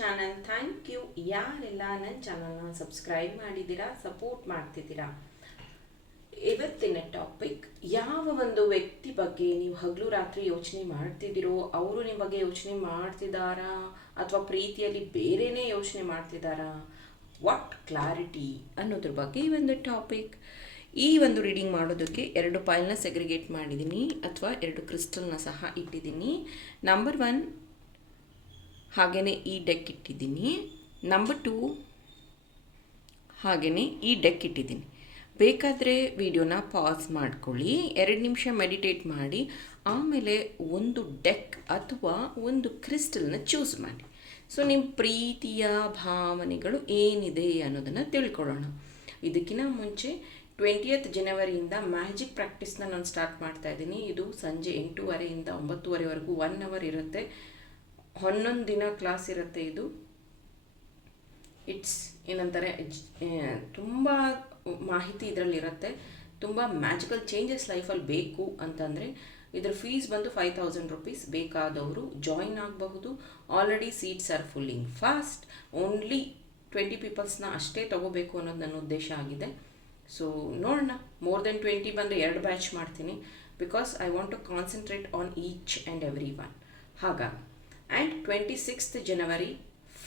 Channel thank you ಯಾರೆಲ್ಲ ನನ್ನ ಚಾನಲ್ನ ಸಬ್ಸ್ಕ್ರೈಬ್ ಮಾಡಿದ್ದೀರಾ ಸಪೋರ್ಟ್ ಮಾಡ್ತಿದ್ದೀರಾ? ಇವತ್ತಿನ ಟಾಪಿಕ್ ಯಾವ ಒಂದು ವ್ಯಕ್ತಿ ಬಗ್ಗೆ ನೀವು ಹಗಲು ರಾತ್ರಿ ಯೋಚನೆ ಮಾಡ್ತಿದ್ದೀರೋ, ಅವರು ನಿಮ್ಮ ಬಗ್ಗೆ ಯೋಚನೆ ಮಾಡ್ತಿದ್ದಾರಾ, ಅಥವಾ ಪ್ರೀತಿಯಲ್ಲಿ ಬೇರೆನೇ ಯೋಚನೆ ಮಾಡ್ತಿದ್ದಾರಾ? ವಾಟ್ ಕ್ಲಾರಿಟಿ ಅನ್ನೋದ್ರ ಬಗ್ಗೆ ಈ ಒಂದು ಟಾಪಿಕ್ ಈ ಒಂದು ರೀಡಿಂಗ್ ಮಾಡೋದಕ್ಕೆ ಎರಡು ಫೈಲ್ನ ಸೆಗ್ರಿಗೇಟ್ ಮಾಡಿದ್ದೀನಿ, ಅಥವಾ ಎರಡು ಕ್ರಿಸ್ಟಲ್ನ ಸಹ ಇಟ್ಟಿದ್ದೀನಿ. ನಂಬರ್ ಒನ್ ಹಾಗೆಯೇ ಈ ಡೆಕ್ ಇಟ್ಟಿದ್ದೀನಿ. ನಂಬರ್ ಟೂ ಹಾಗೆಯೇ ಈ ಡೆಕ್ ಇಟ್ಟಿದ್ದೀನಿ. ಬೇಕಾದರೆ ವಿಡಿಯೋನ ಪಾಸ್ ಮಾಡ್ಕೊಳ್ಳಿ. ಎರಡು ನಿಮಿಷ ಮೆಡಿಟೇಟ್ ಮಾಡಿ. ಆಮೇಲೆ ಒಂದು ಡೆಕ್ ಅಥವಾ ಒಂದು ಕ್ರಿಸ್ಟಲ್ನ ಚೂಸ್ ಮಾಡಿ. ಸೊ ನಿಮ್ಮ ಪ್ರೀತಿಯ ಭಾವನೆಗಳು ಏನಿದೆ ಅನ್ನೋದನ್ನು ತಿಳ್ಕೊಳ್ಳೋಣ. ಇದಕ್ಕಿಂತ ಮುಂಚೆ ಟ್ವೆಂಟಿಯತ್ ಜನವರಿಯಿಂದ ಮ್ಯಾಜಿಕ್ ಪ್ರಾಕ್ಟೀಸ್ನ ನಾನು ಸ್ಟಾರ್ಟ್ ಮಾಡ್ತಾ ಇದ್ದೀನಿ. ಇದು ಸಂಜೆ ಎಂಟೂವರೆಯಿಂದ ಒಂಬತ್ತುವರೆವರೆಗೂ ಒನ್ ಅವರ್ ಇರುತ್ತೆ. ಹನ್ನೊಂದು ದಿನ ಕ್ಲಾಸ್ ಇರುತ್ತೆ ಇದು. ಇಟ್ಸ್ ಏನಂತಾರೆ ತುಂಬ ಮಾಹಿತಿ ಇದರಲ್ಲಿರುತ್ತೆ ತುಂಬ ಮ್ಯಾಜಿಕಲ್ ಚೇಂಜಸ್ ಲೈಫಲ್ಲಿ ಬೇಕು ಅಂತಂದರೆ, ಇದರ ಫೀಸ್ ಬಂದು ಫೈವ್ ತೌಸಂಡ್ ರುಪೀಸ್ ಬೇಕಾದವರು ಜಾಯಿನ್ ಆಗಬಹುದು. Already seats are filling fast only twenty ಪೀಪಲ್ಸ್ನ ಅಷ್ಟೇ ತಗೋಬೇಕು ಅನ್ನೋದು ನನ್ನ ಉದ್ದೇಶ ಆಗಿದೆ. ಸೊ ನೋಡೋಣ. ಮೋರ್ ದೆನ್ ಟ್ವೆಂಟಿ ಬಂದರೆ ಎರಡು ಬ್ಯಾಚ್ ಮಾಡ್ತೀನಿ. Because I want to concentrate on each and every one ಹಾಗಾಗಿ. And twenty sixth January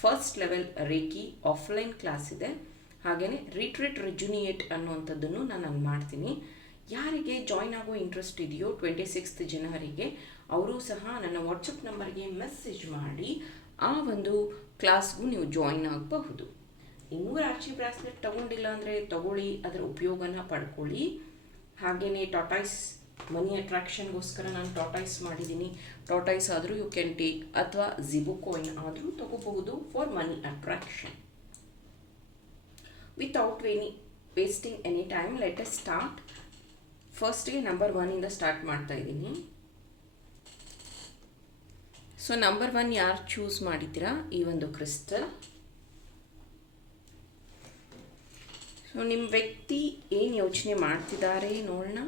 first level reiki offline class ಇದೆ. ಹಾಗೆಯೇ ರಿಟ್ರೀಟ್ ರಿಜುನಿಯೇಟ್ ಅನ್ನುವಂಥದ್ದನ್ನು ನಾನು ಮಾಡ್ತೀನಿ. ಯಾರಿಗೆ ಜಾಯ್ನ್ ಆಗೋ ಇಂಟ್ರೆಸ್ಟ್ ಇದೆಯೋ ಟ್ವೆಂಟಿ ಸಿಕ್ಸ್ತ್ ಜನವರಿಗೆ ಅವರು ಸಹ ನನ್ನ ವಾಟ್ಸಪ್ ನಂಬರ್ಗೆ ಮೆಸೇಜ್ ಮಾಡಿ ಆ ಒಂದು ಕ್ಲಾಸ್ಗೂ ನೀವು ಜಾಯ್ನ್ ಆಗಬಹುದು. ಇನ್ನೂ ರಾಶಿ ಬ್ರಾಸ್ಲೆಟ್ ತಗೊಂಡಿಲ್ಲ ಅಂದರೆ ತಗೊಳ್ಳಿ, ಅದರ ಉಪಯೋಗನ ಪಡ್ಕೊಳ್ಳಿ. ಹಾಗೆಯೇ ಟಾಟಾಯ್ಸ್ ಮನಿ ಅಟ್ರಾಕ್ಷನ್ಗೋಸ್ಕರ ನಾನು ಟಾಟಾಯ್ಸ್ ಮಾಡಿದ್ದೀನಿ ಟಾಟಾಯ್ಸ್ ಆದರೂ ಯು ಕ್ಯಾನ್ ಟೇಕ್ ಅಥವಾ ಜಿಬು ಕಾಯಿನ್ ಆದರೂ ತಗೋಬಹುದು for money attraction without any wasting any time let's start ಫಸ್ಟಿಗೆ ನಂಬರ್ ಒನ್ನಿಂದ ಸ್ಟಾರ್ಟ್ ಮಾಡ್ತಾ ಇದ್ದೀನಿ. ಸೊ ನಂಬರ್ ಒನ್ ಯಾರು ಚೂಸ್ ಮಾಡಿದ್ದೀರಾ? ಈ ಒಂದು ಕ್ರಿಸ್ಟಲ್ ಸೊ ನಿಮ್ಮ ವ್ಯಕ್ತಿ ಏನು ಯೋಚನೆ ಮಾಡ್ತಿದ್ದಾರೆ ನೋಡೋಣ.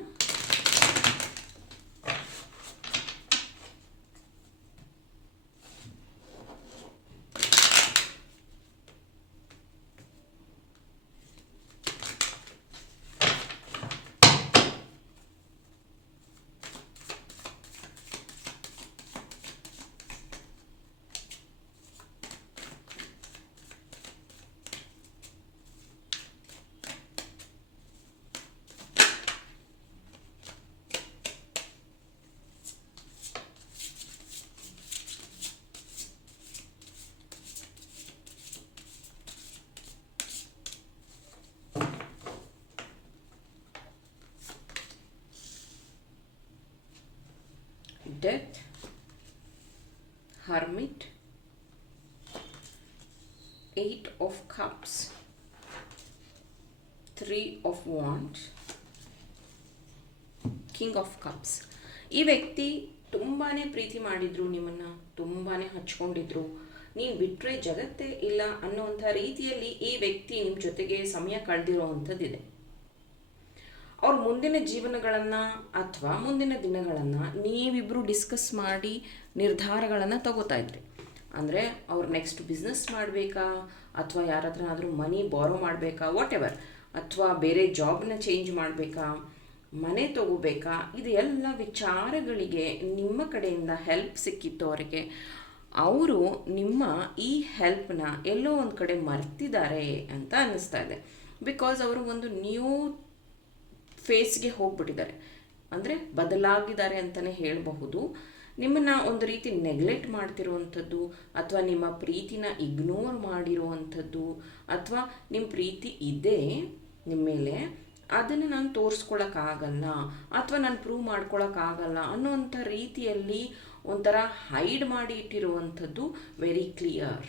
Death, hermit, eight of cups, three of wands, king of cups ಈ ವ್ಯಕ್ತಿ ತುಂಬಾ ಪ್ರೀತಿ ಮಾಡಿದ್ರು ನಿಮ್ಮನ್ನು ತುಂಬಾ ಹಚ್ಕೊಂಡಿದ್ರು. ನೀವು ಬಿಟ್ಟರೆ ಜಗತ್ತೇ ಇಲ್ಲ ಅನ್ನೋವಂಥ ರೀತಿಯಲ್ಲಿ ಈ ವ್ಯಕ್ತಿ ನಿಮ್ಮ ಜೊತೆಗೆ ಸಮಯ ಕಳೆದಿರೋ ಅಂಥದ್ದಿದೆ. ಅವ್ರ ಮುಂದಿನ ಜೀವನಗಳನ್ನು ಅಥವಾ ಮುಂದಿನ ದಿನಗಳನ್ನು ನೀವಿಬ್ಬರು ಡಿಸ್ಕಸ್ ಮಾಡಿ ನಿರ್ಧಾರಗಳನ್ನು ತಗೋತಾ ಇದ್ರಿ. ಅಂದರೆ ಅವ್ರು ನೆಕ್ಸ್ಟ್ ಬಿಸ್ನೆಸ್ ಮಾಡಬೇಕಾ? ಅಥವಾ ಯಾರ ಮನಿ ಬಾರೋ ಮಾಡಬೇಕಾ? ವಾಟ್ ಎವರ್ ಅಥವಾ ಬೇರೆ ಜಾಬ್ನ ಚೇಂಜ್ ಮಾಡಬೇಕಾ? ಮನೆ ತಗೋಬೇಕಾ? ಇದು ಎಲ್ಲ ವಿಚಾರಗಳಿಗೆ ನಿಮ್ಮ ಕಡೆಯಿಂದ ಹೆಲ್ಪ್ ಸಿಕ್ಕಿತ್ತು ಅವರಿಗೆ. ಅವರು ನಿಮ್ಮ ಈ ಹೆಲ್ಪ್ನ ಎಲ್ಲೋ ಒಂದು ಕಡೆ ಮರ್ತಿದ್ದಾರೆ ಅಂತ ಅನ್ನಿಸ್ತಾ ಇದೆ. ಬಿಕಾಸ್ ಅವರು ಒಂದು ನ್ಯೂ ಫೇಸ್ಗೆ ಹೋಗ್ಬಿಟ್ಟಿದ್ದಾರೆ. ಅಂದರೆ ಬದಲಾಗಿದ್ದಾರೆ ಅಂತಲೇ ಹೇಳಬಹುದು. ನಿಮ್ಮನ್ನು ಒಂದು ರೀತಿ ನೆಗ್ಲೆಕ್ಟ್ ಮಾಡ್ತಿರುವಂಥದ್ದು, ಅಥವಾ ನಿಮ್ಮ ಪ್ರೀತಿನ ಇಗ್ನೋರ್ ಮಾಡಿರುವಂಥದ್ದು, ಅಥವಾ ನಿಮ್ಮ ಪ್ರೀತಿ ಇದೆ ನಿಮ್ಮ ಮೇಲೆ, ಅದನ್ನು ನಾನು ತೋರಿಸ್ಕೊಳಕ್ಕಾಗಲ್ಲ, ಅಥವಾ ನಾನು ಪ್ರೂವ್ ಮಾಡ್ಕೊಳಕ್ಕಾಗಲ್ಲ ಅನ್ನೋವಂಥ ರೀತಿಯಲ್ಲಿ ಒಂಥರ ಹೈಡ್ ಮಾಡಿ ಇಟ್ಟಿರುವಂಥದ್ದು ವೆರಿ ಕ್ಲಿಯರ್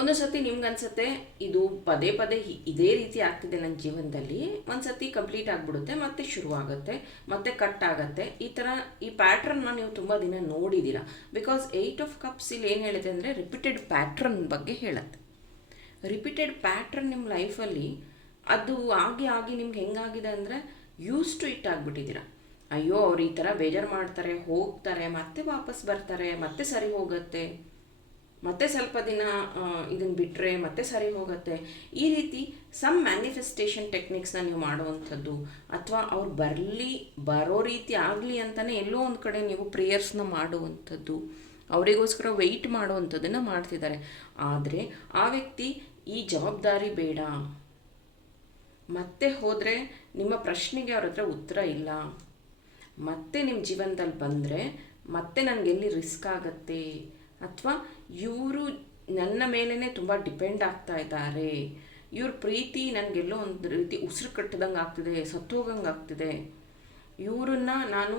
ಒಂದು ಸತಿ ನಿಮ್ಗೆ ಅನ್ಸುತ್ತೆ, ಇದು ಪದೇ ಪದೇ ಇದೇ ರೀತಿ ಆಗ್ತಿದೆ ನನ್ನ ಜೀವನದಲ್ಲಿ. ಒಂದು ಕಂಪ್ಲೀಟ್ ಆಗಿಬಿಡುತ್ತೆ, ಮತ್ತೆ ಶುರುವಾಗುತ್ತೆ, ಮತ್ತೆ ಕಟ್ ಆಗುತ್ತೆ. ಈ ಥರ ಈ ಪ್ಯಾಟ್ರನ್ನ ನೀವು ತುಂಬ ದಿನ ನೋಡಿದ್ದೀರಾ ಬಿಕಾಸ್ ಏಯ್ಟ್ ಆಫ್ ಕಪ್ಸ್ ಇಲ್ಲಿ ಏನು ಹೇಳಿದೆ ಅಂದರೆ ರಿಪೀಟೆಡ್ ಪ್ಯಾಟ್ರನ್ ಬಗ್ಗೆ ಹೇಳುತ್ತೆ. ರಿಪೀಟೆಡ್ ಪ್ಯಾಟ್ರನ್ ನಿಮ್ಮ ಲೈಫಲ್ಲಿ ಅದು ಆಗಿ ಆಗಿ ನಿಮ್ಗೆ ಹೆಂಗಾಗಿದೆ ಅಂದರೆ ಯೂಸ್ ಟು ಇಟ್ ಆಗಿಬಿಟ್ಟಿದ್ದೀರಾ ಅಯ್ಯೋ, ಅವ್ರು ಈ ಥರ ಬೇಜಾರು ಮಾಡ್ತಾರೆ, ಹೋಗ್ತಾರೆ, ಮತ್ತೆ ವಾಪಸ್ ಬರ್ತಾರೆ, ಮತ್ತೆ ಸರಿ ಹೋಗುತ್ತೆ. ಮತ್ತೆ ಸ್ವಲ್ಪ ದಿನ ಇದನ್ನು ಬಿಟ್ಟರೆ ಮತ್ತೆ ಸರಿ ಹೋಗುತ್ತೆ. ಈ ರೀತಿ ಸಮ್ ಮ್ಯಾನಿಫೆಸ್ಟೇಷನ್ ಟೆಕ್ನಿಕ್ಸ್ನ ನೀವು ಮಾಡುವಂಥದ್ದು, ಅಥವಾ ಅವ್ರು ಬರಲಿ, ಬರೋ ರೀತಿ ಆಗಲಿ ಅಂತಲೇ ಎಲ್ಲೋ ಒಂದು ಕಡೆ ನೀವು ಪ್ರೇಯರ್ಸ್ನ ಮಾಡುವಂಥದ್ದು, ಅವರಿಗೋಸ್ಕರ ವೆಯ್ಟ್ ಮಾಡುವಂಥದ್ದನ್ನು ಮಾಡ್ತಿದ್ದಾರೆ. ಆದರೆ ಆ ವ್ಯಕ್ತಿ ಈ ಜವಾಬ್ದಾರಿ ಬೇಡ. ಮತ್ತೆ ಹೋದರೆ ನಿಮ್ಮ ಪ್ರಶ್ನೆಗೆ ಅವ್ರ ಹತ್ರ ಉತ್ತರ ಇಲ್ಲ. ಮತ್ತೆ ನಿಮ್ಮ ಜೀವನದಲ್ಲಿ ಬಂದರೆ ಮತ್ತೆ ನನಗೆ ಎಲ್ಲಿ ರಿಸ್ಕ್ ಆಗುತ್ತೆ? ಅಥವಾ ಇವರು ನನ್ನ ಮೇಲೇ ತುಂಬ ಡಿಪೆಂಡ್ ಆಗ್ತಾ ಇದ್ದಾರೆ. ಇವ್ರ ಪ್ರೀತಿ ನನಗೆಲ್ಲೋ ಒಂದು ರೀತಿ ಉಸಿರು ಕಟ್ಟದಂಗೆ ಆಗ್ತಿದೆ, ಸತ್ತೋಗಂಗೆ ಆಗ್ತಿದೆ. ಇವರನ್ನ ನಾನು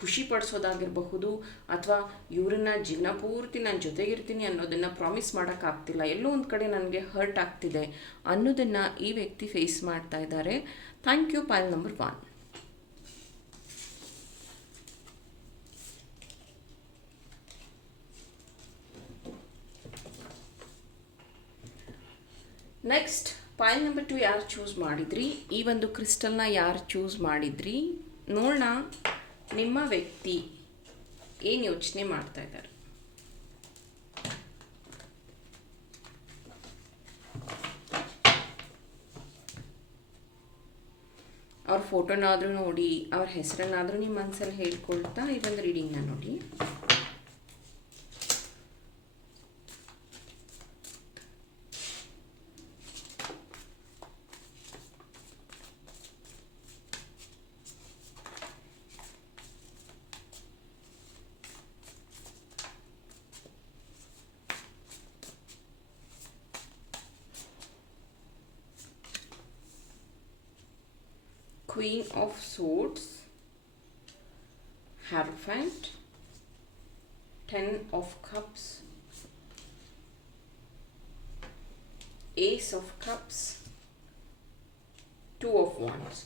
ಖುಷಿ ಪಡಿಸೋದಾಗಿರಬಹುದು ಅಥವಾ ಇವ್ರನ್ನ ಜೀವನ ಪೂರ್ತಿ ನಾನು ಜೊತೆಗಿರ್ತೀನಿ ಅನ್ನೋದನ್ನು ಪ್ರಾಮಿಸ್ ಮಾಡೋಕ್ಕಾಗ್ತಿಲ್ಲ ಎಲ್ಲೋ ಒಂದು ಕಡೆ ನನಗೆ ಹರ್ಟ್ ಆಗ್ತಿದೆ ಅನ್ನೋದನ್ನು ಈ ವ್ಯಕ್ತಿ ಫೇಸ್ ಮಾಡ್ತಾ ಇದ್ದಾರೆ. Thank you pile number one next pile number two ಯಾರು ಚೂಸ್ ಮಾಡಿದ್ರಿ? ಈ ಒಂದು ಕ್ರಿಸ್ಟಲ್ನ ಯಾರು ಚೂಸ್ ಮಾಡಿದ್ರಿ? ನೋಡೋಣ. ನಿಮ್ಮ ವ್ಯಕ್ತಿ ಏನು ಯೋಚನೆ ಮಾಡ್ತಾ ಇದ್ದಾರೆ? ಅವ್ರ ಫೋಟೋನಾದರೂ ನೋಡಿ, ಅವ್ರ ಹೆಸರನ್ನಾದರೂ ನಿಮ್ಮ ಮನಸ್ಸಲ್ಲಿ ಹೇಳ್ಕೊಳ್ತಾ ಈ ಒಂದು ರೀಡಿಂಗ್ನ ನೋಡಿ. Queen of Swords, Hierophant, Ten of Cups, Ace of Cups, Two of Wands.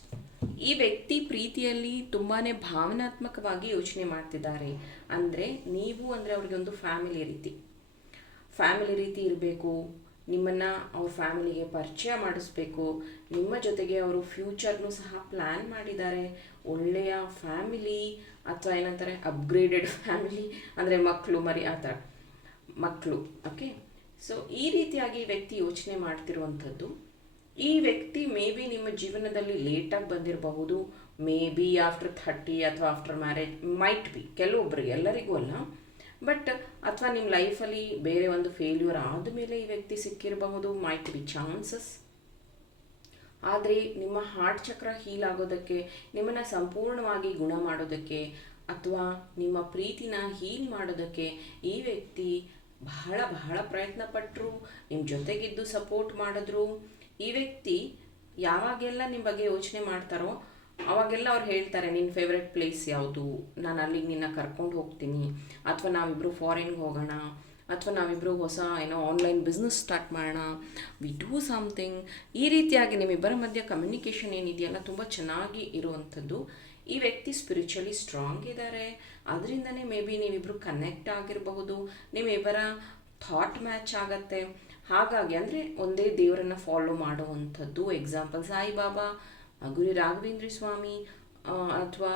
ಈ ವ್ಯಕ್ತಿ ಪ್ರೀತಿಯಲ್ಲಿ ತುಂಬಾ ಭಾವನಾತ್ಮಕವಾಗಿ ಯೋಚನೆ ಮಾಡ್ತಿದ್ದಾರೆ. ಅಂದರೆ ನೀವು ಅಂದರೆ ಅವ್ರಿಗೆ ಒಂದು ಫ್ಯಾಮಿಲಿ ರೀತಿ. ಫ್ಯಾಮಿಲಿ ರೀತಿ ಇರಬೇಕು. ನಿಮ್ಮನ್ನು ಅವ್ರ ಫ್ಯಾಮಿಲಿಗೆ ಪರಿಚಯ ಮಾಡಿಸ್ಬೇಕು. ನಿಮ್ಮ ಜೊತೆಗೆ ಅವರು ಫ್ಯೂಚರ್ನು ಸಹ ಪ್ಲ್ಯಾನ್ ಮಾಡಿದ್ದಾರೆ. ಒಳ್ಳೆಯ ಫ್ಯಾಮಿಲಿ ಅಥವಾ ಏನಂತಾರೆ, ಅಪ್ಗ್ರೇಡೆಡ್ ಫ್ಯಾಮಿಲಿ ಅಂದರೆ ಮಕ್ಕಳು ಮರಿ, ಆ ಥರ. ಮಕ್ಕಳು ಓಕೆ? ಸೊ, ಈ ರೀತಿಯಾಗಿ ವ್ಯಕ್ತಿ ಯೋಚನೆ ಮಾಡ್ತಿರುವಂಥದ್ದು. ಈ ವ್ಯಕ್ತಿ ಮೇ ಬಿ ನಿಮ್ಮ ಜೀವನದಲ್ಲಿ ಲೇಟಾಗಿ ಬಂದಿರಬಹುದು. ಮೇ ಬಿ ಆಫ್ಟರ್ ಥರ್ಟಿ ಅಥವಾ ಆಫ್ಟರ್ ಮ್ಯಾರೇಜ್, ಮೈಟ್ ಬಿ. ಕೆಲವೊಬ್ಬರಿಗೆ ಎಲ್ಲರಿಗೂ ಅಲ್ಲ. ಬಟ್ ಅಥವಾ ನಿಮ್ಮ ಲೈಫಲ್ಲಿ ಬೇರೆ ಒಂದು ಫೇಲ್ಯೂರ್ ಆದಮೇಲೆ ಈ ವ್ಯಕ್ತಿ ಸಿಕ್ಕಿರಬಹುದು ಮೈಟ್ ಬಿ ಚಾನ್ಸಸ್ ಆದರೆ ನಿಮ್ಮ ಹಾರ್ಟ್ ಚಕ್ರ ಹೀಲ್ ಆಗೋದಕ್ಕೆ, ನಿಮ್ಮನ್ನು ಸಂಪೂರ್ಣವಾಗಿ ಗುಣ ಮಾಡೋದಕ್ಕೆ, ಅಥವಾ ನಿಮ್ಮ ಪ್ರೀತಿನ ಹೀಲ್ ಮಾಡೋದಕ್ಕೆ ಈ ವ್ಯಕ್ತಿ ಬಹಳ ಬಹಳ ಪ್ರಯತ್ನ ಪಟ್ಟರು ನಿಮ್ಮ ಜೊತೆಗಿದ್ದು ಸಪೋರ್ಟ್ ಮಾಡಿದ್ರು. ಈ ವ್ಯಕ್ತಿ ಯಾವಾಗೆಲ್ಲ ನಿಮ್ಮ ಬಗ್ಗೆ ಯೋಚನೆ ಮಾಡ್ತಾರೋ ಅವಾಗೆಲ್ಲ ಅವ್ರು ಹೇಳ್ತಾರೆ ನಿನ್ನ ಫೇವ್ರೆಟ್ ಪ್ಲೇಸ್ ಯಾವುದು? ನಾನು ಅಲ್ಲಿಗೆ ನಿನ್ನ ಕರ್ಕೊಂಡು ಹೋಗ್ತೀನಿ. ಅಥವಾ ನಾವಿಬ್ಬರು ಫಾರಿನ್ಗೆ ಹೋಗೋಣ. ಅಥವಾ ನಾವಿಬ್ಬರು ಹೊಸ, ಏನೋ ಆನ್ಲೈನ್ ಬಿಸ್ನೆಸ್ ಸ್ಟಾರ್ಟ್ ಮಾಡೋಣ. ವಿ ಡೂ ಸಮಥಿಂಗ್ ಈ ರೀತಿಯಾಗಿ ನಿಮ್ಮಿಬ್ಬರ ಮಧ್ಯೆ ಕಮ್ಯುನಿಕೇಷನ್ ಏನಿದೆಯಲ್ಲ, ತುಂಬ ಚೆನ್ನಾಗಿ ಇರುವಂಥದ್ದು. ಈ ವ್ಯಕ್ತಿ ಸ್ಪಿರಿಚುವಲಿ ಸ್ಟ್ರಾಂಗ್ ಇದ್ದಾರೆ ಅದರಿಂದನೇ ಮೇ ಬಿ ನೀವಿಬ್ಬರು ಕನೆಕ್ಟ್ ಆಗಿರಬಹುದು. ನಿಮ್ಮಿಬ್ಬರ ಥಾಟ್ ಮ್ಯಾಚ್ ಆಗತ್ತೆ. ಹಾಗಾಗಿ, ಅಂದರೆ ಒಂದೇ ದೇವರನ್ನು ಫಾಲೋ ಮಾಡುವಂಥದ್ದು. ಎಕ್ಸಾಂಪಲ್ ಸಾಯಿಬಾಬಾ. ಗುರಿ ರಾಘವೇಂದ್ರ ಸ್ವಾಮಿ ಅಥವಾ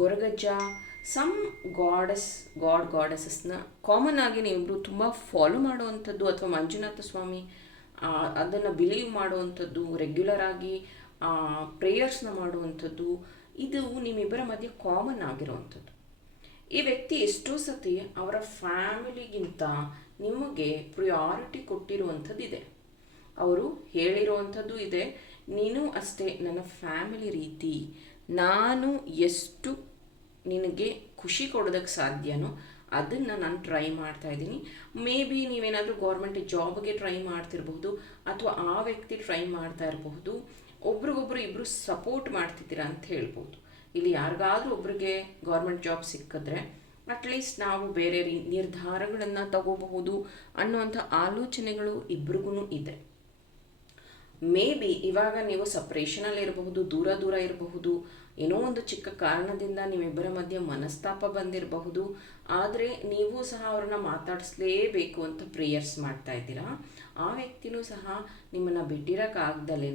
ಗೊರಗಜ್ಜ ಸಮ್ ಗಾಡಸ್ ಗಾಡ್ ಗಾಡಸಸ್ನ ಕಾಮನ್ ಆಗಿ ನೀವು ತುಂಬ ಫಾಲೋ ಮಾಡುವಂಥದ್ದು, ಅಥವಾ ಮಂಜುನಾಥ ಸ್ವಾಮಿ ಅದನ್ನು ಬಿಲೀವ್ ಮಾಡುವಂಥದ್ದು ರೆಗ್ಯುಲರ್ ಆಗಿ ಪ್ರೇಯರ್ಸ್ನ ಮಾಡುವಂಥದ್ದು, ಇದು ನಿಮ್ಮಿಬ್ಬರ ಮಧ್ಯೆ ಕಾಮನ್ ಆಗಿರುವಂಥದ್ದು. ಈ ವ್ಯಕ್ತಿ ಎಷ್ಟೋ ಸತಿ ಅವರ ಫ್ಯಾಮಿಲಿಗಿಂತ ನಿಮಗೆ ಪ್ರಿಯಾರಿಟಿ ಕೊಟ್ಟಿರುವಂಥದ್ದು ಇದೆ ಅವರು ಹೇಳಿರುವಂಥದ್ದು ಇದೆ ನೀನು ಅಷ್ಟೇ ನನ್ನ ಫ್ಯಾಮಿಲಿ ರೀತಿ. ನಾನು ಎಷ್ಟು ನಿನಗೆ ಖುಷಿ ಕೊಡೋದಕ್ಕೆ ಸಾಧ್ಯನೋ ಅದನ್ನು ನಾನು ಟ್ರೈ ಮಾಡ್ತಾ ಇದ್ದೀನಿ. ಮೇ ಬಿ ನೀವೇನಾದರೂ ಗೌರ್ಮೆಂಟ್ ಜಾಬ್ಗೆ ಟ್ರೈ ಮಾಡ್ತಿರ್ಬಹುದು ಅಥವಾ ಆ ವ್ಯಕ್ತಿ ಟ್ರೈ ಮಾಡ್ತಾ ಇರಬಹುದು. ಒಬ್ರಿಗೊಬ್ರು ಇಬ್ಬರು ಸಪೋರ್ಟ್ ಮಾಡ್ತಿದ್ದೀರಾ ಅಂತ ಹೇಳ್ಬೋದು ಇಲ್ಲಿ ಯಾರಿಗಾದ್ರೂ ಒಬ್ರಿಗೆ ಗೌರ್ಮೆಂಟ್ ಜಾಬ್ ಸಿಕ್ಕಿದ್ರೆ ಅಟ್ಲೀಸ್ಟ್ ನಾವು ಬೇರೆ ರೀ ನಿರ್ಧಾರಗಳನ್ನು ತಗೋಬಹುದು ಅನ್ನುವಂಥ ಆಲೋಚನೆಗಳು ಇಬ್ರಿಗೂ ಇದೆ. ಮೇ ಬಿ ಇವಾಗ ನೀವು ಸಪ್ರೇಷನಲ್ಲಿ ಇರಬಹುದು, ದೂರ ದೂರ ಇರಬಹುದು, ಏನೋ ಒಂದು ಚಿಕ್ಕ ಕಾರಣದಿಂದ ನಿಮ್ಮಿಬ್ಬರ ಮಧ್ಯೆ ಮನಸ್ತಾಪ ಬಂದಿರಬಹುದು, ಆದರೆ ನೀವು ಸಹ ಅವ್ರನ್ನ ಮಾತಾಡಿಸ್ಲೇಬೇಕು ಅಂತ ಪ್ರೇಯರ್ಸ್ ಮಾಡ್ತಾ ಇದ್ದೀರಾ? ಆ ವ್ಯಕ್ತಿನೂ ಸಹ ನಿಮ್ಮನ್ನು ಬಿಟ್ಟಿರೋಕ್ಕಾಗ್ದಲೇ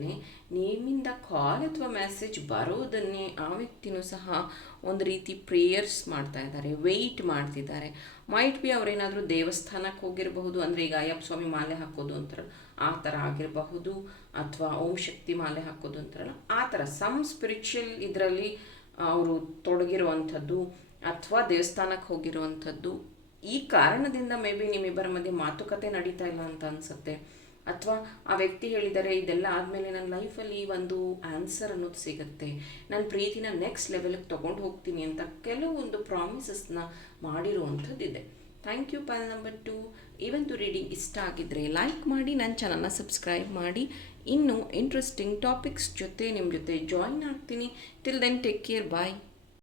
ನಿಮ್ಮಿಂದ ಕಾಲ್ ಅಥವಾ ಮೆಸೇಜ್ ಬರೋದನ್ನೇ ಆ ವ್ಯಕ್ತಿನೂ ಸಹ ಒಂದು ರೀತಿ ಪ್ರೇಯರ್ಸ್ ಮಾಡ್ತಾ ಇದ್ದಾರೆ ವೆಯ್ಟ್ ಮಾಡ್ತಿದ್ದಾರೆ. ಮೈಟ್ ಬಿ ಅವರೇನಾದರೂ ದೇವಸ್ಥಾನಕ್ಕೆ ಹೋಗಿರಬಹುದು, ಅಂದರೆ ಈಗ ಅಯ್ಯಪ್ಪ ಸ್ವಾಮಿ ಮಾಲೆ ಹಾಕೋದು ಅಂತಾರಲ್ಲ, ಆ ಥರ ಆಗಿರಬಹುದು, ಅಥವಾ ಓಂ ಶಕ್ತಿ ಮಾಲೆ ಹಾಕೋದು ಅಂತಾರಲ್ಲ, ಆ ಥರ ಸಮ್ ಸ್ಪಿರಿಚುವಲ್ ಇದರಲ್ಲಿ ಅವರು ತೊಡಗಿರುವಂಥದ್ದು, ಅಥವಾ ದೇವಸ್ಥಾನಕ್ಕೆ ಹೋಗಿರುವಂಥದ್ದು, ಈ ಕಾರಣದಿಂದ ಮೇ ಬಿ ನಿಮ್ಮಿಬ್ಬರ ಮಧ್ಯೆ ಮಾತುಕತೆ ನಡೀತಾ ಇಲ್ಲ ಅಂತ ಅನಿಸುತ್ತೆ. ಅಥವಾ ಆ ವ್ಯಕ್ತಿ ಹೇಳಿದರೆ, ಇದೆಲ್ಲ ಆದಮೇಲೆ ನನ್ನ ಲೈಫಲ್ಲಿ ಒಂದು ಆನ್ಸರ್ ಅನ್ನೋದು ಸಿಗುತ್ತೆ. ನನ್ನ ಪ್ರೀತಿನ ನೆಕ್ಸ್ಟ್ ಲೆವೆಲ್ಗೆ ತೊಗೊಂಡು ಹೋಗ್ತೀನಿ ಅಂತ ಕೆಲವೊಂದು ಪ್ರಾಮಿಸಸ್ನ ಮಾಡಿರುವಂಥದ್ದಿದೆ thank you pile number two ಇವತ್ತು ರೀಡಿಂಗ್ ಇಷ್ಟ ಆಗಿದ್ದರೆ ಲೈಕ್ ಮಾಡಿ ನನ್ನ ಚಾನಲ್ನ ಸಬ್ಸ್ಕ್ರೈಬ್ ಮಾಡಿ. ಇನ್ನೂ ಇಂಟ್ರೆಸ್ಟಿಂಗ್ ಟಾಪಿಕ್ಸ್ ಜೊತೆ ನಿಮ್ಮ ಜೊತೆ ಜಾಯಿನ್ ಆಗ್ತೀನಿ. Till then take care bye